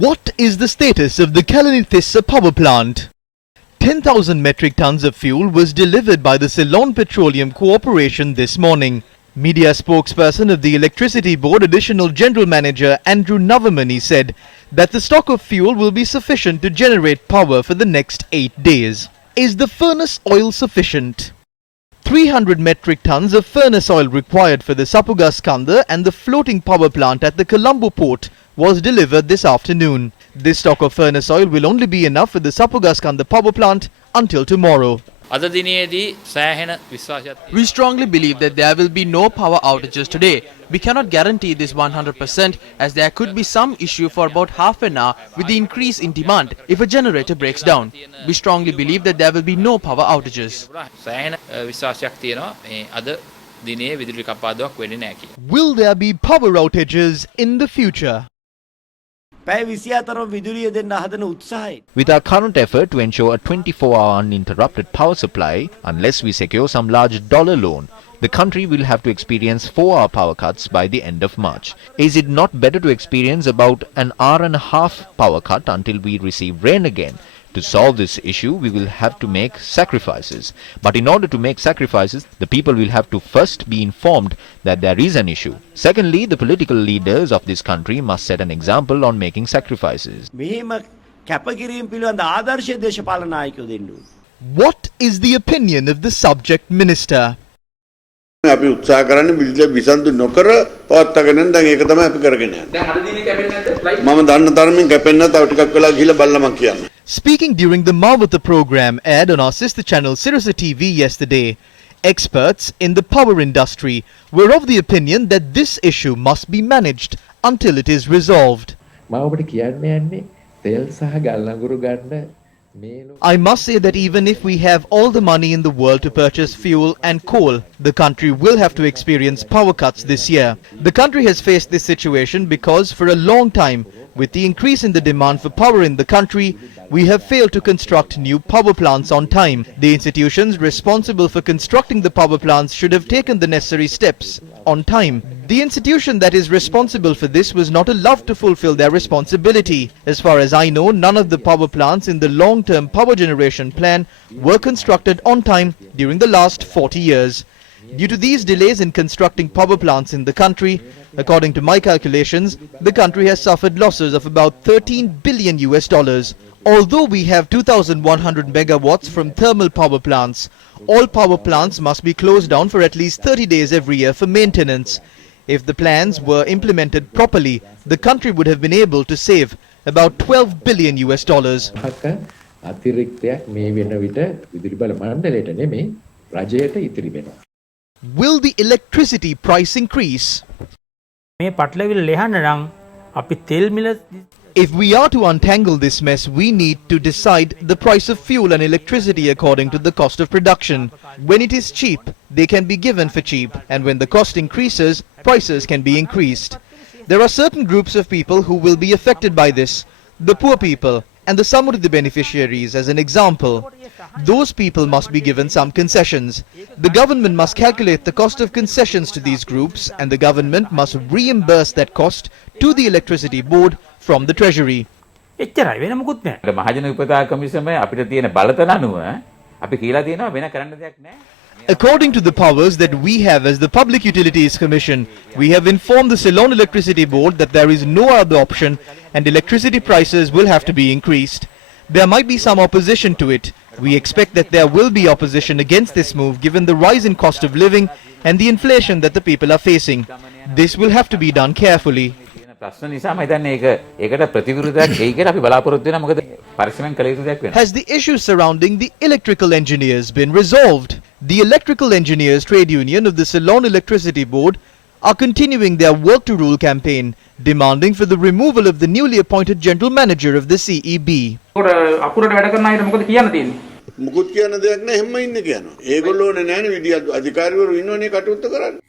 What is the status of the Kelanitissa power plant? 10,000 metric tons of fuel was delivered by the Ceylon Petroleum Corporation this morning. Media spokesperson of the Electricity Board Additional General Manager Andrew Navamani said that the stock of fuel will be sufficient to generate power for the next 8 days. Is the furnace oil sufficient? 300 metric tons of furnace oil required for the Sapugaskanda and the floating power plant at the Colombo port was delivered this afternoon. This stock of furnace oil will only be enough for the Sapugaskanda power plant until tomorrow. We strongly believe that there will be no power outages today. We cannot guarantee this 100% as there could be some issue for about half an hour with the increase in demand if a generator breaks down. We strongly believe that there will be no power outages. Will there be power outages in the future? With our current effort to ensure a 24-hour uninterrupted power supply, unless we secure some large dollar loan, the country will have to experience 4-hour power cuts by the end of March. Is it not better to experience about an hour and a half power cut until we receive rain again? To solve this issue, we will have to make sacrifices. But in order to make sacrifices, the people will have to first be informed that there is an issue. Secondly, the political leaders of this country must set an example on making sacrifices. What is the opinion of the subject minister? අපි උත්සාහ කරන්නේ විදුලිය විසන්දු නොකර පවත්වාගෙන යන දැන් ඒක තමයි අපි කරගෙන යන්නේ. දැන් හද දිනේ කැපෙන්නේ නැද්ද? මම දන්න තරමින් කැපෙන්නේ නැත. තව ටිකක් වෙලා ගිහලා බලලා මම කියන්නම්. Speaking during the Mawata program aired on our sister channel Sirasa TV yesterday, experts in the power industry were of the opinion that this issue must be managed until it is resolved. I must say that even if we have all the money in the world to purchase fuel and coal, the country will have to experience power cuts this year. The country has faced this situation because for a long time, with the increase in the demand for power in the country, we have failed to construct new power plants on time. The institutions responsible for constructing the power plants should have taken the necessary steps on time. The institution that is responsible for this was not allowed to fulfill their responsibility. As far as I know, none of the power plants in the long-term power generation plan were constructed on time during the last 40 years. Due to these delays in constructing power plants in the country, according to my calculations, the country has suffered losses of about $13 billion. Although we have 2,100 megawatts from thermal power plants, all power plants must be closed down for at least 30 days every year for maintenance. If the plans were implemented properly, the country would have been able to save about $12 billion. Will the electricity price increase? If we are to untangle this mess, we need to decide the price of fuel and electricity according to the cost of production. When it is cheap, they can be given for cheap, and when the cost increases, prices can be increased. There are certain groups of people who will be affected by this. The poor people and the Samruddhi beneficiaries as an example. Those people must be given some concessions. The government must calculate the cost of concessions to these groups, and the government must reimburse that cost to the electricity board from the treasury. According to the powers that we have as the Public Utilities Commission, we have informed the Ceylon Electricity Board that there is no other option and electricity prices will have to be increased. There might be some opposition to it. We expect that there will be opposition against this move given the rise in cost of living and the inflation that the people are facing. This will have to be done carefully. Has the issue surrounding the electrical engineers been resolved? The Electrical Engineers Trade Union of the Ceylon Electricity Board are continuing their Work to Rule campaign, demanding for the removal of the newly appointed General Manager of the CEB. මුකුත් කියන්න දෙයක් නැහැ හැම ඉන්නේ කියනවා. ඒගොල්ලෝනේ නැහැනේ විදිය අධිකාරිවරු ඉන්නෝනේ කටයුත්ත කරන්නේ.